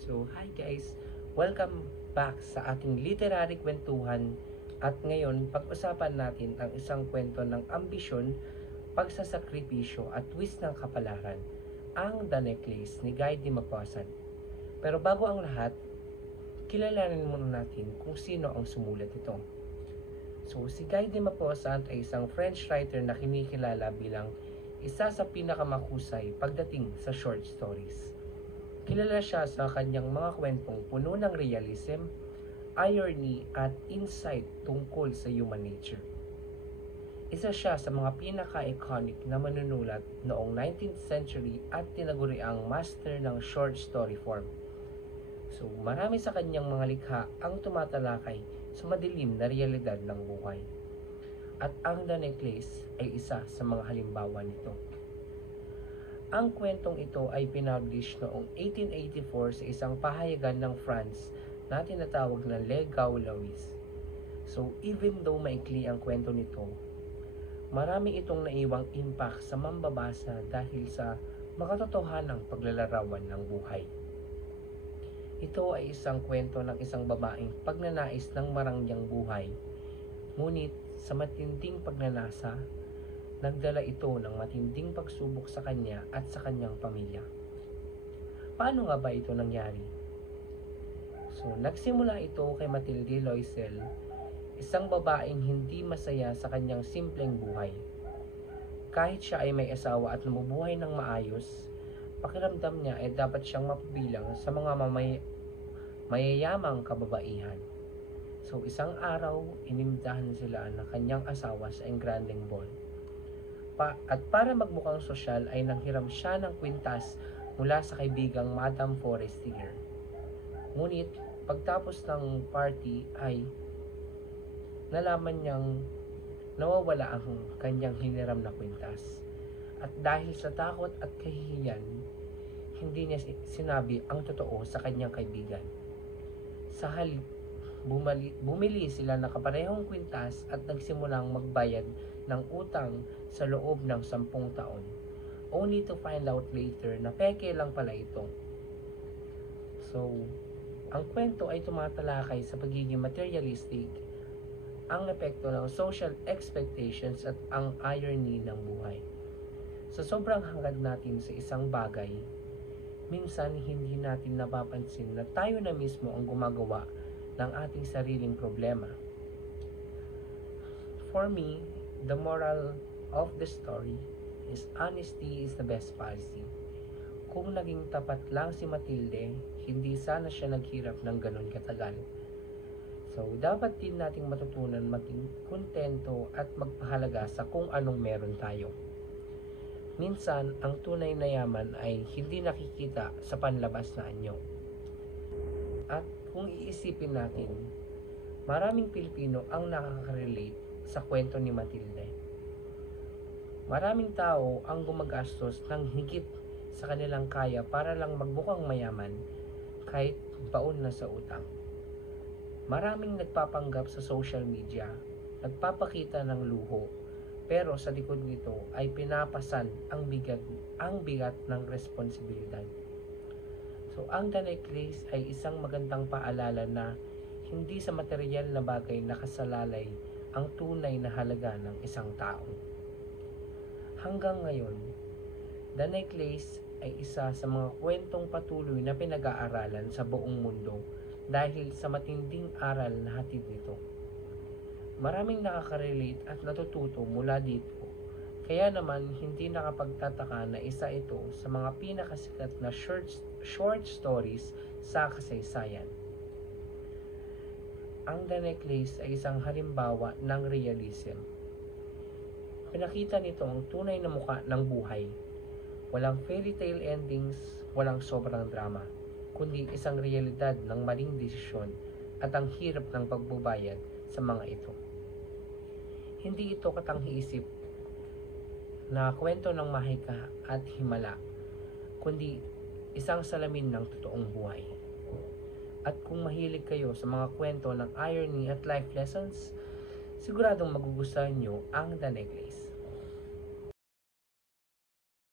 So, hi guys! Welcome back sa ating literary kwentuhan at ngayon pag-usapan natin ang isang kwento ng ambisyon, pagsasakripisyo at twist ng kapalaran, ang The Necklace ni Guy de Maupassant. Pero bago ang lahat, kilalanin muna natin kung sino ang sumulat ito. So, si Guy de Maupassant ay isang French writer na kinikilala bilang isa sa pinakamahusay pagdating sa short stories. Kilala siya sa kanyang mga kwentong puno ng realism, irony at insight tungkol sa human nature. Isa siya sa mga pinaka-iconic na manunulat noong 19th century at tinaguriang master ng short story form. So, marami sa kanyang mga likha ang tumatalakay sa madilim na realidad ng buhay. At ang The Necklace ay isa sa mga halimbawa nito. Ang kwentong ito ay pinublish noong 1884 sa isang pahayagan ng France na tinatawag na Le Gaulois. So, even though maikli ang kwento nito, marami itong naiwang impact sa mambabasa dahil sa makatotohanang paglalarawan ng buhay. Ito ay isang kwento ng isang babaeng pagnanais ng marangyang buhay, ngunit sa matinding pagnanasa, nagdala ito ng matinding pagsubok sa kanya at sa kanyang pamilya. Paano nga ba ito nangyari? So, nagsimula ito kay Mathilde Loisel, isang babaeng hindi masaya sa kanyang simpleng buhay. Kahit siya ay may asawa at namubuhay ng maayos, pakiramdam niya ay dapat siyang mapabilang sa mga mayayamang kababaihan. So, isang araw, inimbitahan sila ng kanyang asawa sa engrandeng ball. At para magmukhang sosyal ay nanghiram siya ng kwintas mula sa kaibigang Madame Forestier. Ngunit pagtapos ng party ay nalaman niyang nawawala ang kanyang hiniram na kwintas. At dahil sa takot at kahihiyan, hindi niya sinabi ang totoo sa kanyang kaibigan. Sa halip, bumili sila ng kaparehong kwintas at nagsimulang magbayad ng utang sa loob ng 10 taon, only to find out later na peke lang pala ito. So, ang kwento ay tumatalakay sa pagiging materialistic, ang epekto ng social expectations at ang irony ng buhay. Sa sobrang hangad natin sa isang bagay, minsan hindi natin napapansin na tayo na mismo ang gumagawa ng ating sariling problema. For me, the moral of the story is honesty is the best policy. Kung naging tapat lang si Mathilde, hindi sana siya naghirap ng ganun katagal. So, dapat din nating matutunan maging kontento at magpahalaga sa kung anong meron tayo. Minsan, ang tunay na yaman ay hindi nakikita sa panlabas na anyo. At kung iisipin natin, maraming Pilipino ang nakaka-relate sa kwento ni Mathilde. Maraming tao ang gumagastos ng higit sa kanilang kaya para lang magmukhang mayaman kahit baon na sa utang. Maraming nagpapanggap sa social media, nagpapakita ng luho, pero sa likod nito ay pinapasan ang bigat ng responsibilidad. So, ang The Necklace ay isang magandang paalala na hindi sa material na bagay nakasalalay ang tunay na halaga ng isang tao. Hanggang ngayon, The Necklace ay isa sa mga kwentong patuloy na pinag-aaralan sa buong mundo dahil sa matinding aral na hatid nito. Maraming nakaka-relate at natututo mula dito. Kaya naman, hindi nakapagtataka na isa ito sa mga pinakasikat na short stories sa kasaysayan. Ang The Necklace ay isang halimbawa ng realism. Pinakita nito ang tunay na muka ng buhay. Walang fairy tale endings, walang sobrang drama, kundi isang realidad ng maling desisyon at ang hirap ng pagbubayad sa mga ito. Hindi ito katanghiisip na kwento ng mahika at himala, kundi isang salamin ng totoong buhay. At kung mahilig kayo sa mga kwento ng irony at life lessons, siguradong magugustuhan nyo ang The Necklace.